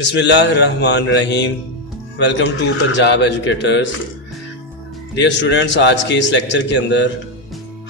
बिस्मिल्लाहिर्रहमानिर्रहीम। Welcome to Punjab educators. Dear students, आज के इस लेक्चर के अंदर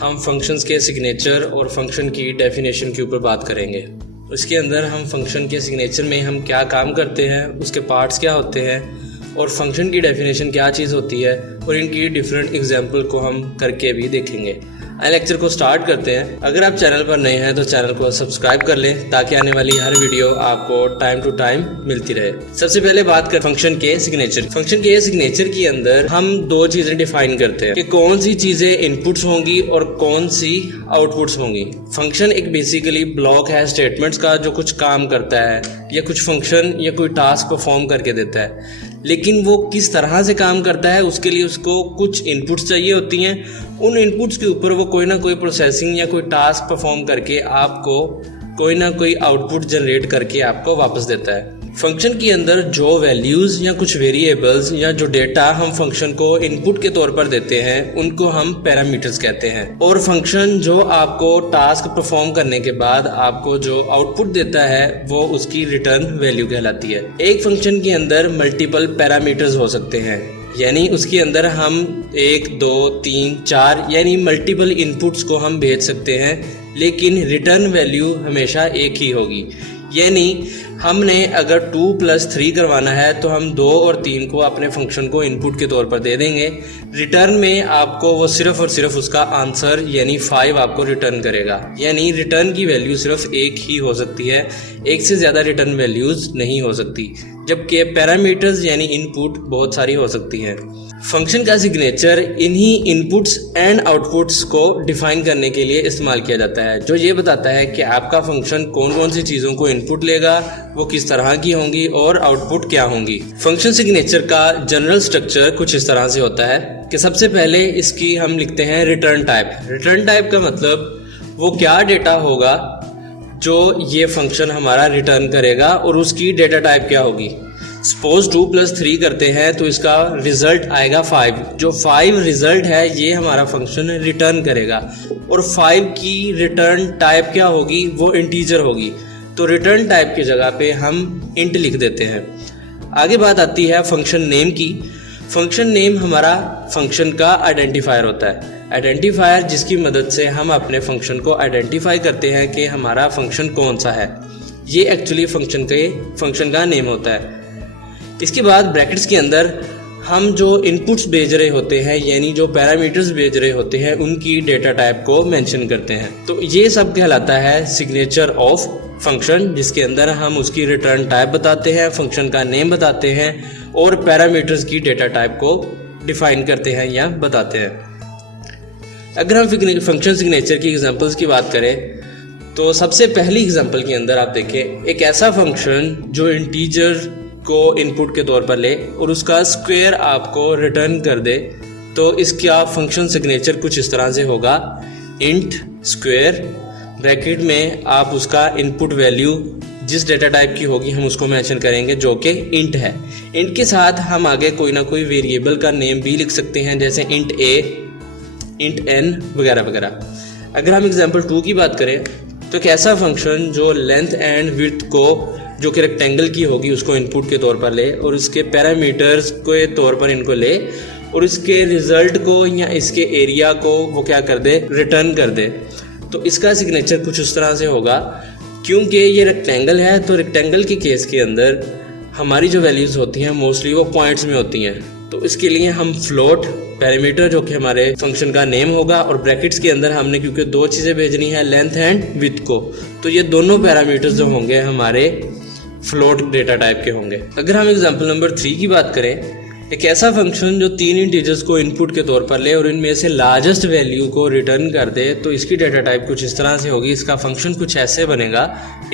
हम फंक्शंस के सिग्नेचर और फंक्शन की डेफिनेशन के ऊपर बात करेंगे। उसके अंदर हम फंक्शन के सिग्नेचर में हम क्या काम करते हैं, उसके पार्ट्स क्या होते हैं और फंक्शन की डेफिनेशन क्या चीज़ होती है और इनकी डिफरेंट एग्जाम्पल को हम करके भी देखेंगे। लेक्चर को स्टार्ट करते हैं। अगर आप चैनल पर नए हैं तो चैनल को सब्सक्राइब कर लें ताकि आने वाली हर वीडियो आपको टाइम टू टाइम मिलती रहे। सबसे पहले बात कर फंक्शन के सिग्नेचर। फंक्शन के सिग्नेचर के अंदर हम दो चीजें डिफाइन करते हैं कि कौन सी चीजें इनपुट्स होंगी और कौन सी आउटपुट्स होंगी। फंक्शन एक बेसिकली ब्लॉक है स्टेटमेंट्स का जो कुछ काम करता है या कुछ फंक्शन या कोई टास्क परफॉर्म करके देता है, लेकिन वो किस तरह से काम करता है उसके लिए उसको कुछ इनपुट्स चाहिए होती हैं। उन इनपुट्स के ऊपर वो कोई ना कोई प्रोसेसिंग या कोई टास्क परफॉर्म करके आपको कोई ना कोई आउटपुट जनरेट करके आपको वापस देता है। फंक्शन के अंदर जो वैल्यूज़ या कुछ वेरिएबल्स या जो डेटा हम फंक्शन को इनपुट के तौर पर देते हैं उनको हम पैरामीटर्स कहते हैं। और फंक्शन जो आपको टास्क परफॉर्म करने के बाद आपको जो आउटपुट देता है वो उसकी रिटर्न वैल्यू कहलाती है। एक फंक्शन के अंदर मल्टीपल पैरामीटर्स हो सकते हैं, यानी उसके अंदर हम 1, 2, 3, 4 यानी मल्टीपल इनपुट्स को हम भेज सकते हैं, लेकिन रिटर्न वैल्यू हमेशा एक ही होगी। यानी हमने अगर 2 + 3 करवाना है तो हम 2 और 3 को अपने फंक्शन को इनपुट के तौर पर दे देंगे। रिटर्न में आपको वो सिर्फ और सिर्फ उसका आंसर यानी 5 आपको रिटर्न करेगा। यानी रिटर्न की वैल्यू सिर्फ एक ही हो सकती है, एक से ज़्यादा रिटर्न वैल्यूज़ नहीं हो सकती, जबकि पैरामीटर्स यानी इनपुट बहुत सारी हो सकती हैं। फंक्शन का सिग्नेचर इन्हीं इनपुट्स एंड आउटपुट्स को डिफाइन करने के लिए इस्तेमाल किया जाता है, जो ये बताता है कि आपका फंक्शन कौन कौन सी चीज़ों को इनपुट लेगा, वो किस तरह की होंगी और आउटपुट क्या होंगी। फंक्शन सिग्नेचर का जनरल स्ट्रक्चर कुछ इस तरह से होता है कि सबसे पहले इसकी हम लिखते हैं रिटर्न टाइप। रिटर्न टाइप का मतलब वो क्या डेटा होगा जो ये फंक्शन हमारा रिटर्न करेगा और उसकी डेटा टाइप क्या होगी। सपोज 2 + 3 करते हैं तो इसका रिजल्ट आएगा 5। जो 5 रिजल्ट है ये हमारा फंक्शन रिटर्न करेगा और 5 की रिटर्न टाइप क्या होगी, वो इंटीजर होगी। तो रिटर्न टाइप की जगह पे हम इंट लिख देते हैं। आगे बात आती है फंक्शन नेम की। फंक्शन नेम हमारा फंक्शन का आइडेंटिफायर होता है। आइडेंटिफायर जिसकी मदद से हम अपने फंक्शन को आइडेंटिफाई करते हैं कि हमारा फंक्शन कौन सा है। ये एक्चुअली फंक्शन का नेम होता है। इसके बाद ब्रैकेट्स के अंदर हम जो इनपुट्स भेज रहे होते हैं यानी जो पैरामीटर्स भेज रहे होते हैं उनकी डेटा टाइप को मेंशन करते हैं। तो ये सब कहलाता है सिग्नेचर ऑफ फंक्शन, जिसके अंदर हम उसकी रिटर्न टाइप बताते हैं, फंक्शन का नेम बताते हैं और पैरामीटर्स की डेटा टाइप को डिफाइन करते हैं या बताते हैं। अगर हम फंक्शन सिग्नेचर की एग्जांपल्स की बात करें तो सबसे पहली एग्जांपल के अंदर आप देखें एक ऐसा फंक्शन जो इंटीजर को इनपुट के तौर पर ले और उसका स्क्वायर आपको रिटर्न कर दे, तो इसका फंक्शन सिग्नेचर कुछ इस तरह से होगा। इंट स्क्वायर ब्रैकेट में आप उसका इनपुट वैल्यू जिस डेटा टाइप की होगी हम उसको मेंशन करेंगे जो कि इंट है। इंट के साथ हम आगे कोई ना कोई वेरिएबल का नेम भी लिख सकते हैं, जैसे इंट a, इंट n वगैरह वगैरह। अगर हम एग्जांपल 2 की बात करें तो एक ऐसा फंक्शन जो लेंथ एंड विड्थ को जो कि रेक्टेंगल की होगी उसको इनपुट के तौर पर ले और उसके पैरामीटर्स के तौर पर इनको ले और इसके रिजल्ट को या इसके एरिया को वो क्या कर दे, रिटर्न कर दे। तो इसका सिग्नेचर कुछ उस तरह से होगा। क्योंकि ये रेक्टेंगल है तो रेक्टेंगल के केस के अंदर हमारी जो वैल्यूज़ होती हैं मोस्टली वो पॉइंट्स में होती हैं। तो इसके लिए हम फ्लोट पैरामीटर जो कि हमारे फंक्शन का नेम होगा और ब्रैकेट्स के अंदर हमने क्योंकि दो चीज़ें भेजनी है, लेंथ एंड विड्थ को, तो ये दोनों पैरामीटर्स जो होंगे हमारे फ्लोट डेटा टाइप के होंगे। अगर हम एग्जांपल नंबर 3 की बात करें, एक ऐसा फंक्शन जो 3 इंटीजर्स को इनपुट के तौर पर ले और इनमें से लार्जेस्ट वैल्यू को रिटर्न कर दे, तो इसकी डेटा टाइप कुछ इस तरह से होगी। इसका फंक्शन कुछ ऐसे बनेगा,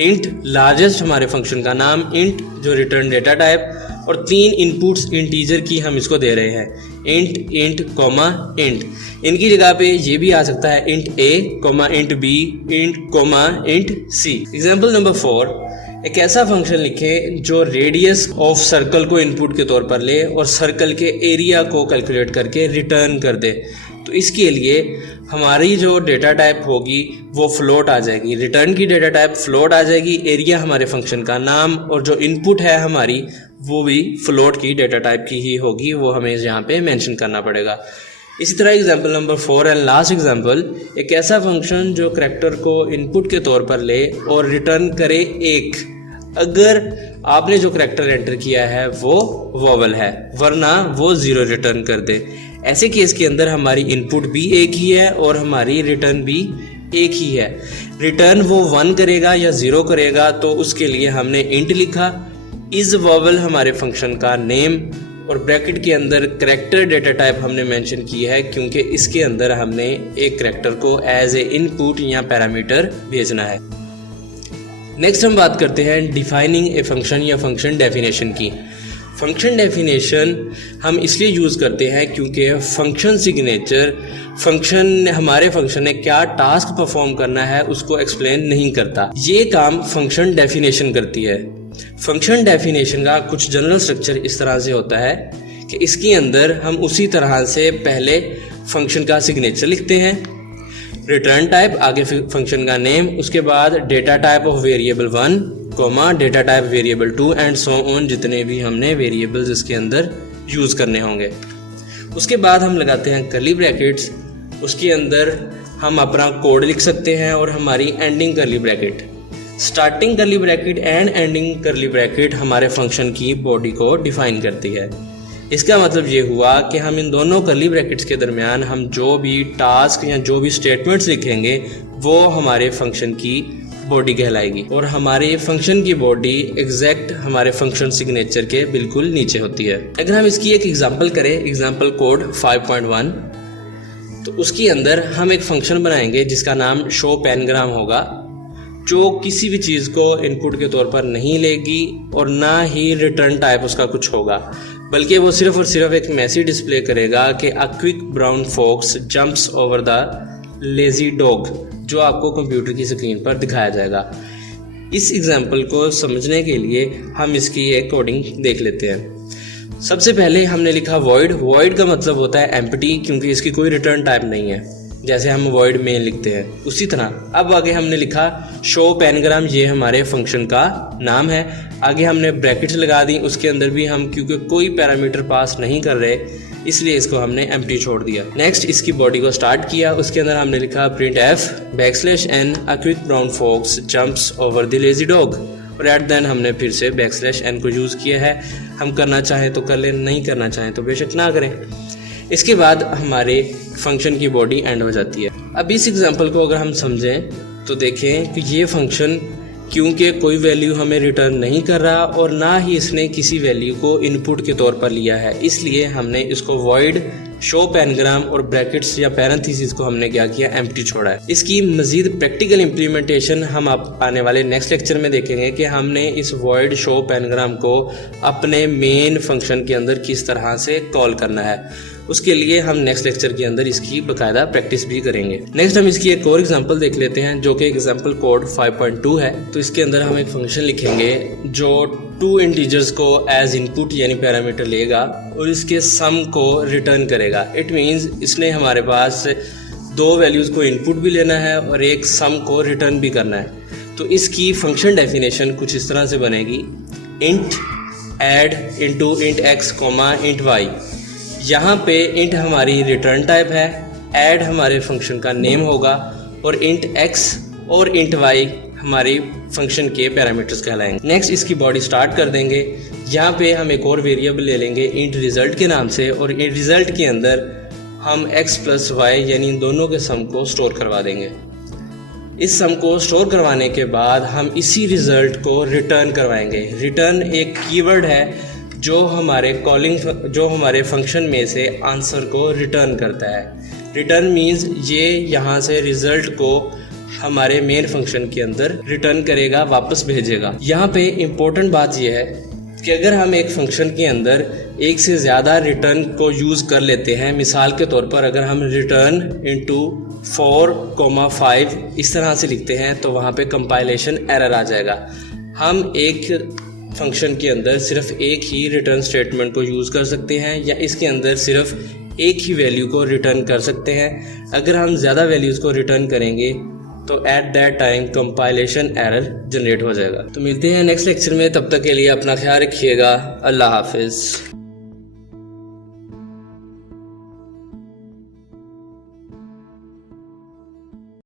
इंट लार्जेस्ट हमारे फंक्शन का नाम, इंट जो रिटर्न डेटा टाइप और 3 इनपुट्स इंटीजर की हम इसको दे रहे हैं, इंट इंट कॉमा इंट। इनकी जगह पे ये भी आ सकता है int a comma int b int comma int c। Example number 4, एक ऐसा फंक्शन लिखें जो रेडियस ऑफ सर्कल को इनपुट के तौर पर ले और सर्कल के एरिया को कैलकुलेट करके रिटर्न कर दे। तो इसके लिए हमारी जो डेटा टाइप होगी वो फ्लोट आ जाएगी, रिटर्न की डेटा टाइप फ्लोट आ जाएगी, एरिया हमारे फंक्शन का नाम और जो इनपुट है हमारी वो भी फ्लोट की डेटा टाइप की ही होगी, वो हमें यहाँ पे मेंशन करना पड़ेगा। इसी तरह example number 4 and last example, एक ऐसा फंक्शन जो करैक्टर को इनपुट के तौर पर ले और रिटर्न करे 1 अगर आपने जो करैक्टर एंटर किया है वो वोवेल है, वरना वो 0 रिटर्न कर दे। ऐसे केस के अंदर हमारी इनपुट भी 1 ही है और हमारी रिटर्न भी 1 ही है। रिटर्न वो 1 करेगा या 0 करेगा तो उसके लिए हमने इंट लिखा, इज वोवेल हमारे फंक्शन का नेम और ब्रैकेट के अंदर करैक्टर डेटा टाइप हमने मेंशन की है क्योंकि इसके अंदर हमने एक करैक्टर को एज ए इनपुट या पैरामीटर भेजना है। नेक्स्ट हम बात करते हैं डिफाइनिंग ए फंक्शन या फंक्शन डेफिनेशन की। फंक्शन डेफिनेशन हम इसलिए यूज़ करते हैं क्योंकि फंक्शन सिग्नेचर फंक्शन हमारे फंक्शन ने क्या टास्क परफॉर्म करना है उसको एक्सप्लेन नहीं करता, ये काम फंक्शन डेफिनेशन करती है। फंक्शन डेफिनेशन का कुछ जनरल स्ट्रक्चर इस तरह से होता है कि इसके अंदर हम उसी तरह से पहले फंक्शन का सिग्नेचर लिखते हैं, रिटर्न टाइप, आगे फंक्शन का नेम, उसके बाद data type of variable 1 comma data type variable 2 and so on, जितने भी हमने वेरिएबल्स इसके अंदर यूज़ करने होंगे। उसके बाद हम लगाते हैं कर्ली ब्रैकेट्स, उसके अंदर हम अपना कोड लिख सकते हैं और हमारी ending curly bracket, starting curly bracket and ending curly bracket हमारे फंक्शन की बॉडी को डिफाइन करती है। इसका मतलब ये हुआ कि हम इन दोनों कर्ली ब्रैकेट्स के दरमियान हम जो भी टास्क या जो भी स्टेटमेंट्स लिखेंगे वो हमारे फंक्शन की बॉडी कहलाएगी और हमारे फंक्शन की बॉडी एग्जैक्ट हमारे फंक्शन सिग्नेचर के बिल्कुल नीचे होती है। अगर हम इसकी एक एग्जांपल करें, एग्जांपल कोड 5.1, तो उसके अंदर हम एक फंक्शन बनाएंगे जिसका नाम शो पैनग्राम होगा, जो किसी भी चीज़ को इनपुट के तौर पर नहीं लेगी और ना ही रिटर्न टाइप उसका कुछ होगा, बल्कि वो सिर्फ और सिर्फ एक मैसेज डिस्प्ले करेगा कि a quick brown fox jumps over the lazy dog, जो आपको कंप्यूटर की स्क्रीन पर दिखाया जाएगा। इस एग्जाम्पल को समझने के लिए हम इसकी एक कोडिंग देख लेते हैं। सबसे पहले हमने लिखा वॉइड, वॉइड का मतलब होता है एम्प्टी, क्योंकि इसकी कोई रिटर्न टाइप नहीं है, जैसे हम वॉइड मेन लिखते हैं उसी तरह। अब आगे हमने लिखा शो पैनग्राम, ये हमारे फंक्शन का नाम है। आगे हमने ब्रैकेट्स लगा दी, उसके अंदर भी हम क्योंकि कोई पैरामीटर पास नहीं कर रहे इसलिए इसको हमने एम्प्टी छोड़ दिया। नेक्स्ट इसकी बॉडी को स्टार्ट किया, उसके अंदर हमने लिखा print f backslash n a quick brown fox jumps over the lazy dog, और एट देन हमने फिर से बैकस्लैश n को यूज़ किया है। हम करना चाहें तो कर लें, नहीं करना चाहें तो बेशक ना करें। इसके बाद हमारे फंक्शन की बॉडी एंड हो जाती है। अब इस एग्जांपल को अगर हम समझें तो देखें कि ये फंक्शन क्योंकि कोई वैल्यू हमें रिटर्न नहीं कर रहा और ना ही इसने किसी वैल्यू को इनपुट के तौर पर लिया है, इसलिए हमने इसको वॉइड शो पैनग्राम और ब्रैकेट्स या पैरेंथेसिस को हमने क्या किया, एम्प्टी छोड़ा है। इसकी मजीद प्रैक्टिकल इम्प्लीमेंटेशन हम आप आने वाले नेक्स्ट लेक्चर में देखेंगे कि हमने इस वॉइड शो पैनग्राम को अपने मेन फंक्शन के अंदर किस तरह से कॉल करना है। उसके लिए हम नेक्स्ट लेक्चर के अंदर इसकी बाकायदा प्रैक्टिस भी करेंगे। नेक्स्ट हम इसकी एक और एग्जांपल देख लेते हैं जो कि एग्जांपल कोड 5.2 है। तो इसके अंदर हम एक फंक्शन लिखेंगे जो 2 इंटीजर्स को एज इनपुट यानी पैरामीटर लेगा और इसके सम को रिटर्न करेगा। इट मीन्स इसने हमारे पास 2 वैल्यूज़ को इनपुट भी लेना है और एक सम को रिटर्न भी करना है। तो इसकी फंक्शन डेफिनेशन कुछ इस तरह से बनेगी, int add into int x comma int y. यहाँ पे इंट हमारी रिटर्न टाइप है, ऐड हमारे फंक्शन का नेम होगा और इंट एक्स और इंट वाई हमारी फंक्शन के पैरामीटर्स कहलाएंगे। नेक्स्ट इसकी बॉडी स्टार्ट कर देंगे। यहाँ पे हम एक और वेरिएबल ले लेंगे इंट रिजल्ट के नाम से और इन रिजल्ट के अंदर हम एक्स प्लस वाई यानी इन दोनों के सम को स्टोर करवा देंगे। इस सम को स्टोर करवाने के बाद हम इसी रिजल्ट को रिटर्न करवाएंगे। रिटर्न एक कीवर्ड है जो हमारे फंक्शन में से आंसर को रिटर्न करता है। रिटर्न मीन्स ये यहाँ से रिजल्ट को हमारे मेन फंक्शन के अंदर रिटर्न करेगा, वापस भेजेगा। यहाँ पे इम्पोर्टेंट बात यह है कि अगर हम एक फंक्शन के अंदर एक से ज़्यादा रिटर्न को यूज़ कर लेते हैं, मिसाल के तौर पर अगर हम रिटर्न इंटू 4,5 इस तरह से लिखते हैं तो वहाँ पे कंपाइलेशन एरर आ जाएगा। हम एक फंक्शन के अंदर सिर्फ एक ही रिटर्न स्टेटमेंट को यूज़ कर सकते हैं या इसके अंदर सिर्फ एक ही वैल्यू को रिटर्न कर सकते हैं। अगर हम ज़्यादा वैल्यूज़ को रिटर्न करेंगे तो at that time compilation error generate हो जाएगा। तो मिलते हैं नेक्स्ट लेक्चर में, तब तक के लिए अपना ख्याल रखिएगा। अल्लाह हाफिज़।